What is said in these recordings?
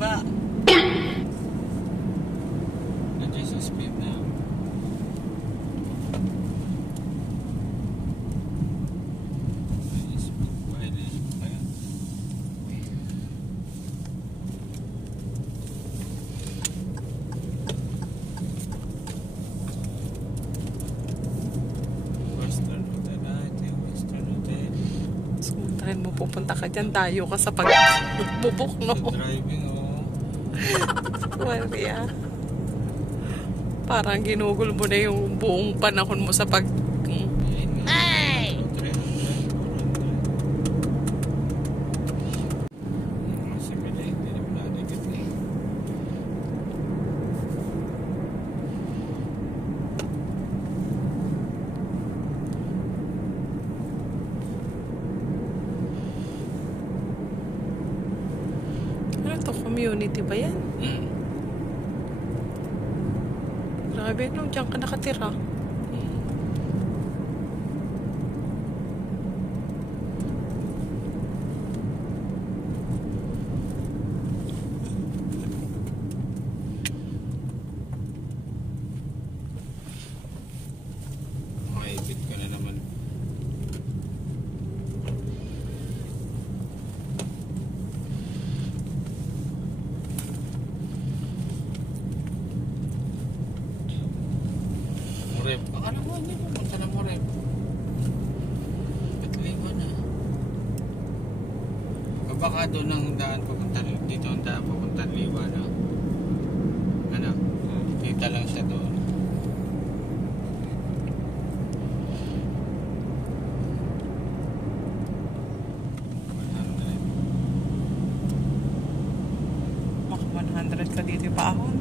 baba. Nandiyan sa speed na. Mo pupunta ka dyan, tayo ka sa pagbubok, no? Driving, oh. Well, yeah. Parang ginugol mo na yung buong panahon mo sa pag... Ay! Community ba yan? Grabe, no? Diyan ka nakatira. Maipit ka na naman. Moreb. Akala mo hindi pupunta na Moreb. Ba't liwa na? Baka doon ang daan pupunta. Dito ang daan pupunta liwa na. Ano? Kita lang siya doon. Maka 100 ka dito pa ahon.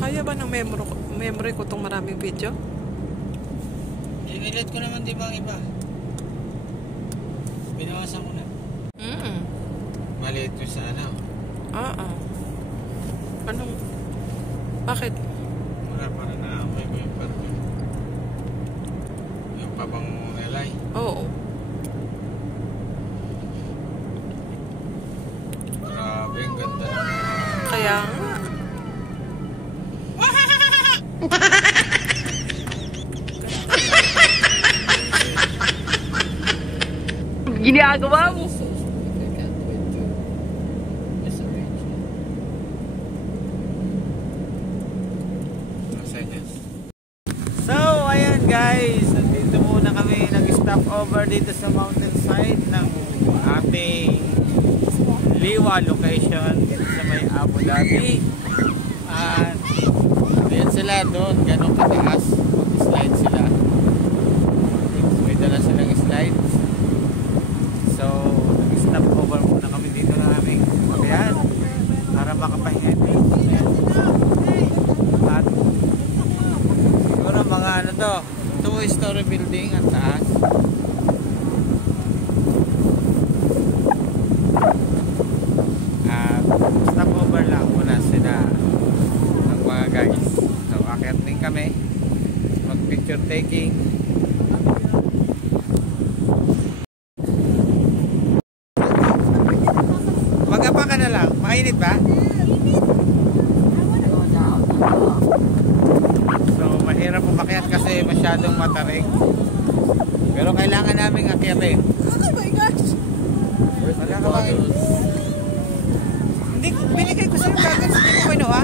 Kaya ba ng memory ko itong maraming video? Inilit ko naman di ba ang iba? Binawasan ko na. Maliit yung sa ano? Anong? Bakit? Wala, para na-amoy mo yung perfume. Yung pabang nilay. Oo. Grabe, ang ganda naman. Kaya nga. Ginagawa mo. So, ayan guys, dito muna kami nag-stop over dito sa mountainside ng ating Liwa location dito sa may Abu Dhabi. At ayan sila doon, ganun kataas, mag-slide sila. May dala silang slides. So, nag-stop over muna kami dito na aming ayan, para makapahinga. At siguro mga ano to, 2-story building ang taas. At stop over lang muna sila ng mga guys. So, akyat din kami mag picture taking. Magapa ka na lang, mainit ba? So, mahirap umakyat kasi masyadong matarik. Pero kailangan namin akyatin. Oh my gosh! Hindi, binigay ko sa'yo kagad. Hindi ko kinuha.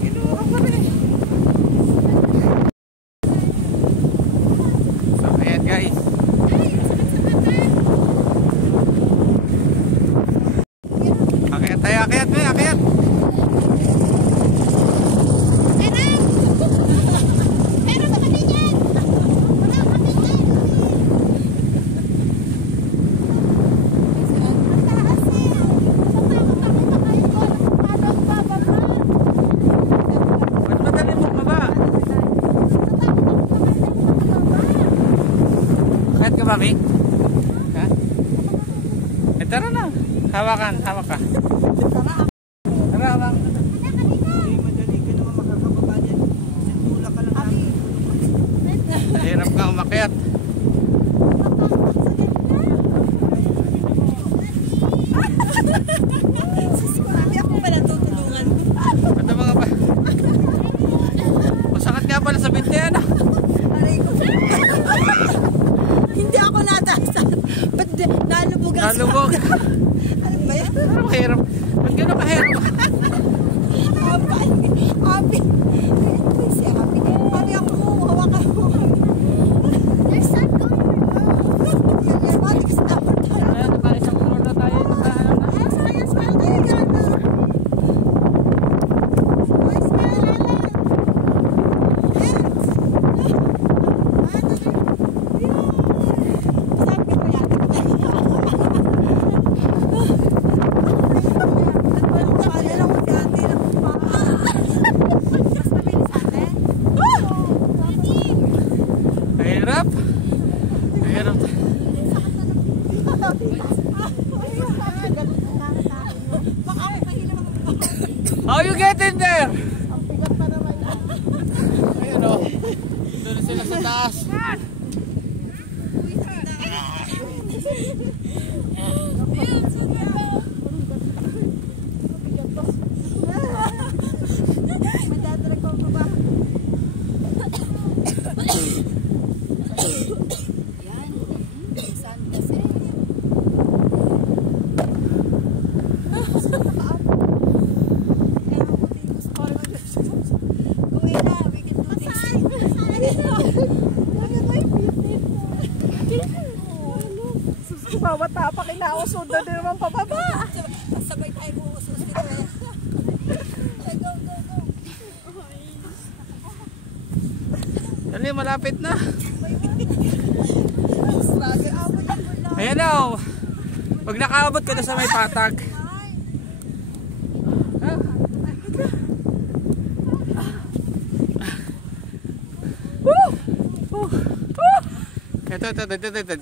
Kinuha ko rin. So, ayan guys. Akyat tayo, akyat mo, akyat. Mami? Ha? Tara na. Hawakan, hawak ka. Tara, hawak. Mami, ako pala tutulungan. Ito mga pa. Masakit nga pala sa binti, ano? Aray ko. Hindi ako natasan. Ba't nalubog ang Nalubog. Ano ba yan? Ano mahirap? Ba't gano'n kahirap? Abi. Ay, si Abi. Abi, ako hawakan mo. There's sun going on. Yan, Abi, kasi dapat tayo. Ayan, naka-isang floor na tayo. Ay, smile tayo, gana. Ay, smile. Mahirap. Mahirap. How you get in there? Ayun o. Doon sila sa taas. Madadrag ko pa ba? Yan. Saan kasi? Uwi na, we can do this. Bawat tapak inausod na din naman pababa. Sabay tayo uusos dito. Go, go, go. Dali, malapit na. Grabe, awal ang wala. Ayan na o. Pag nakaabot ka na sa may patag.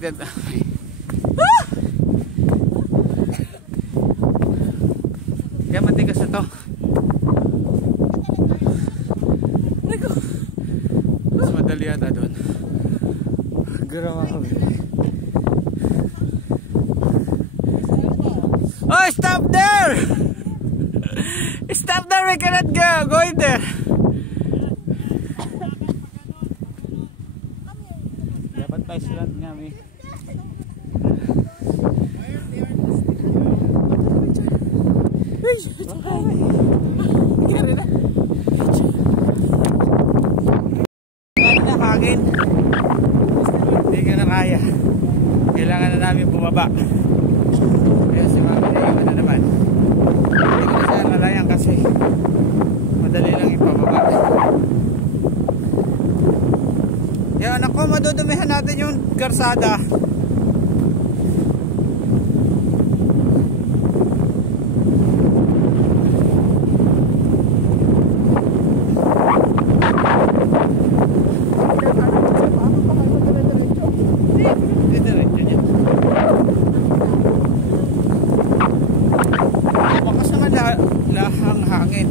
Ito. Kaya matigas na to. Mas madali yata doon. Grabe. Oh, stop there! Stop there, we cannot go in there. Dapat pa island nga, may. Hangin. Hindi ko na kaya. Kailangan na namin bumaba. Kaya si Mama naiwan na naman. Hindi ko na siya nalayan kasi madali lang ipababa. Yan ako, madudumihan natin yung karsada. Bakas naman lahang hangin.